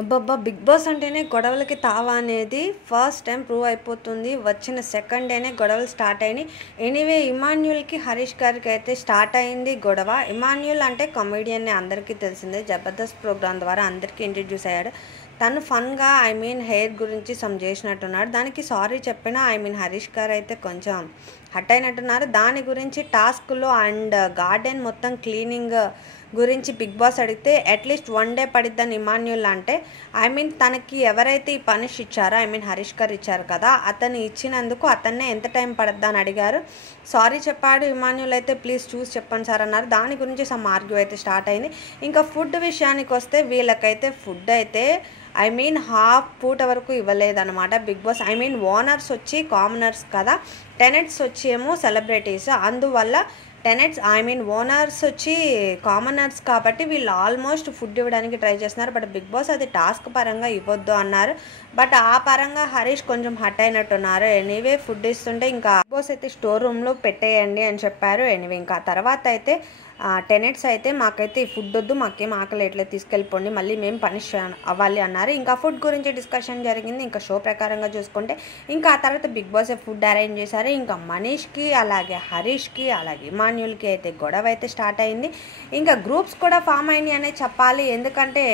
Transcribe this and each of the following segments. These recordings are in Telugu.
అబ్బబ్బా! 'బిగ్ బాస్' అంటేనే గొడవలకి తావ అనేది ఫస్ట్ టైం ప్రూవ్ అయిపోతుంది. వచ్చిన సెకండ్ డేనే గొడవలు స్టార్ట్ అయినాయి. ఎనీవే ఇమాన్యుల్‌కి, హరీష్ గారికి అయితే స్టార్ట్ అయింది గొడవ. ఇమాన్యుల్ అంటే కామెడియనే అందరికీ తెలిసిందే. 'జబర్దస్త్' ప్రోగ్రామ్ ద్వారా అందరికీ ఇంట్రడ్యూస్ అయ్యాడు. తను ఫన్‌గా హెయిర్ గురించి సమ్ చేసినట్టున్నాడు. దానికి సారీ చెప్పినా హరీష్ గారు అయితే కొంచెం హర్ట్ అయినట్టున్నారు. దాని గురించి టాస్క్‌లో అండ్ గార్డెన్ మొత్తం క్లీనింగ్ గురించి బిగ్ బాస్ అడిగితే అట్లీస్ట్ 1 డే పడిద్దని ఇమాన్యుల్ అంటే తనకి ఎవరైతే ఈ పనిష్ ఇచ్చారో హరీష్ గారు ఇచ్చారు కదా, అతను ఇచ్చినందుకు అతన్నే ఎంత టైం పడద్దా అని అడిగారు. సారీ చెప్పాడు ఇమాన్యుల్ అయితే, ప్లీజ్ చూసి చెప్పండి సార్ అన్నారు. దాని గురించి సమ్ ఆర్గ్యూ అయితే స్టార్ట్ అయింది. ఇంకా ఫుడ్ విషయానికి వస్తే వీళ్ళకైతే ఫుడ్ అయితే హాఫ్ పూట వరకు ఇవ్వలేదన్నమాట బిగ్ బాస్. ఓనర్స్ వచ్చి కామనర్స్ కదా, టెనెట్స్ వచ్చి ఏమో సెలబ్రిటీస్. అందువల్ల టెనెట్స్ ఓనర్స్ వచ్చి కామనర్స్ కాబట్టి వీళ్ళు ఆల్మోస్ట్ ఫుడ్ ఇవ్వడానికి ట్రై చేస్తున్నారు. బట్ బిగ్ బాస్ అది టాస్క్ పరంగా ఇవ్వద్దు అన్నారు. బట్ ఆ పరంగా హరీష్ కొంచెం హట్ అయినట్టున్నారు. ఎనీవే ఫుడ్ ఇస్తుంటే ఇంకా బిగ్ బాస్ అయితే స్టోర్ రూమ్లో పెట్టేయండి అని చెప్పారు. ఎనీవే ఇంకా తర్వాత అయితే టెనెట్స్ అయితే మాకైతే ఈ ఫుడ్ వద్దు, మాకేం ఆకలి ఎట్లా తీసుకెళ్ళిపోండి, మళ్ళీ మేము పనిష్ అవ్వాలి అన్నారు. ఇంకా ఫుడ్ గురించి డిస్కషన్ జరిగింది. ఇంకా షో ప్రకారంగా చూసుకుంటే ఇంకా ఆ తర్వాత బిగ్ బాస్ ఫుడ్ అరేంజ్ చేశారు. ఇంకా మనీష్కి అలాగే హరీష్కి అలాగే ఇమాన్యుల్కి అయితే గొడవ అయితే స్టార్ట్ అయింది. ఇంకా గ్రూప్స్ కూడా ఫామ్ అయినాయి అనే చెప్పాలి. ఎందుకంటే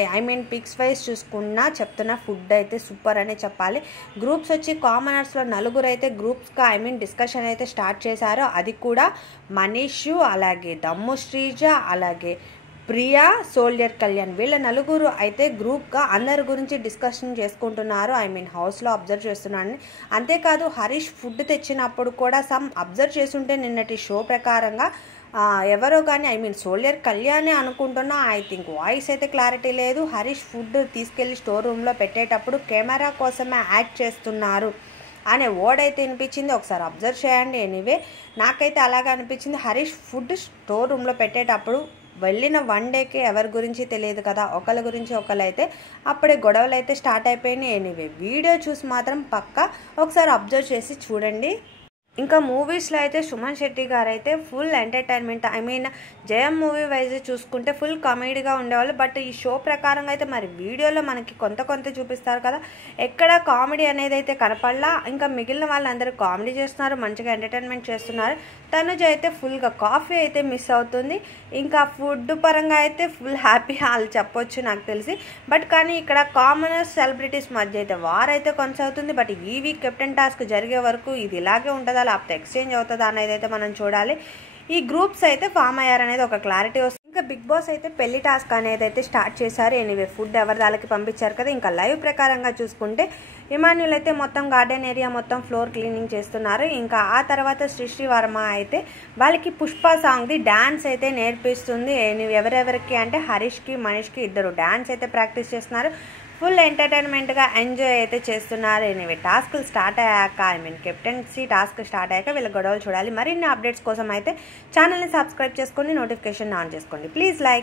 పిక్స్ వైజ్ చూసుకున్నా చెప్తున్నా ఫుడ్ అయితే సూపర్ అనే చెప్పాలి. గ్రూప్స్ వచ్చి కామనర్స్లో నలుగురు అయితే గ్రూప్స్గా డిస్కషన్ అయితే స్టార్ట్ చేశారు. అది కూడా మనీష్ అలాగే దమ్ము శ్రీజ అలాగే ప్రియా, సోల్జర్ కళ్యాణ్ వీళ్ళ నలుగురు అయితే గ్రూప్గా అందరి గురించి డిస్కషన్ చేసుకుంటున్నారు. హౌస్లో అబ్జర్వ్ చేస్తున్నాను. అంతేకాదు హరీష్ ఫుడ్ తెచ్చినప్పుడు కూడా సమ్ అబ్జర్వ్ చేస్తుంటే నిన్నటి షో ప్రకారంగా ఎవరో కానీ సోల్జర్ కళ్యాణే అనుకుంటున్నా. ఐ థింక్ వాయిస్ అయితే క్లారిటీ లేదు. హరీష్ ఫుడ్ తీసుకెళ్ళి స్టోర్ రూమ్లో పెట్టేటప్పుడు కెమెరా కోసమే యాక్ట్ చేస్తున్నారు అనే వర్డ్ అయితే వినిపించింది. ఒకసారి అబ్జర్వ్ చేయండి. ఎనీవే నాకైతే అలాగే అనిపించింది. హరీష్ ఫుడ్ స్టోర్ రూమ్లో పెట్టేటప్పుడు వెళ్ళిన 1 డేకి ఎవరి గురించి తెలియదు కదా, ఒకళ్ళ గురించి ఒకళ్ళు అయితే అప్పుడే గొడవలు అయితే స్టార్ట్ అయిపోయినాయి. ఎనీవే వీడియో చూసి మాత్రం పక్కా ఒకసారి అబ్జర్వ్ చేసి చూడండి. ఇంకా మూవీస్లో అయితే సుమన్ శెట్టి గారు అయితే ఫుల్ ఎంటర్టైన్మెంట్. జయం మూవీ వైజ్ చూసుకుంటే ఫుల్ కామెడీగా ఉండేవాళ్ళు. బట్ ఈ షో ప్రకారంగా అయితే మరి వీడియోలో మనకి కొంత చూపిస్తారు కదా, ఎక్కడ కామెడీ అనేది అయితే కనపడలా. ఇంకా మిగిలిన వాళ్ళందరూ కామెడీ చేస్తున్నారు, మంచిగా ఎంటర్టైన్మెంట్ చేస్తున్నారు. తనుజ అయితే ఫుల్గా కాఫీ అయితే మిస్ అవుతుంది. ఇంకా ఫుడ్ పరంగా అయితే ఫుల్ హ్యాపీ వాళ్ళు చెప్పొచ్చు నాకు తెలిసి. బట్ కానీ ఇక్కడ కామనర్స్ సెలబ్రిటీస్ మధ్య అయితే వార్ అయితే కొనసాగుతుంది. బట్ ఈ వీక్ కెప్టెన్ టాస్క్ జరిగే వరకు ఇది ఇలాగే ఉంటుందా లేకపోతే ఎక్స్చేంజ్ అవుతుందా అనేది అయితే మనం చూడాలి. ఈ గ్రూప్స్ అయితే ఫామ్ అయ్యారనేది ఒక క్లారిటీ వస్తుంది. ఇంకా బిగ్ బాస్ అయితే పెళ్లి టాస్క్ అనేది అయితే స్టార్ట్ చేశారు. ఎనీవే ఫుడ్ ఎవరి దానికి పంపించారు కదా. ఇంకా లైవ్ ప్రకారంగా చూసుకుంటే ఇమాన్యుల్ అయితే మొత్తం గార్డెన్ ఏరియా మొత్తం ఫ్లోర్ క్లీనింగ్ చేస్తున్నారు. ఇంకా ఆ తర్వాత శ్రీ వర్మ అయితే వాళ్ళకి పుష్ప సాంగ్ది డాన్స్ అయితే నేర్పిస్తుంది. ఎవరెవరికి అంటే హరీష్కి మనీష్కి ఇద్దరు డాన్స్ అయితే ప్రాక్టీస్ చేస్తున్నారు. ఫుల్ ఎంటర్టైన్మెంట్గా ఎంజాయ్ అయితే చేస్తున్నారు. ఎనీవే టాస్క్లు స్టార్ట్ అయ్యాక కెప్టెన్సీ టాస్క్ స్టార్ట్ అయ్యాక వీళ్ళ గొడవలు చూడాలి. మరిన్ని అప్డేట్స్ కోసం అయితే ఛానల్ని సబ్స్క్రైబ్ చేసుకొని నోటిఫికేషన్ ఆన్ చేసుకోండి. Please like.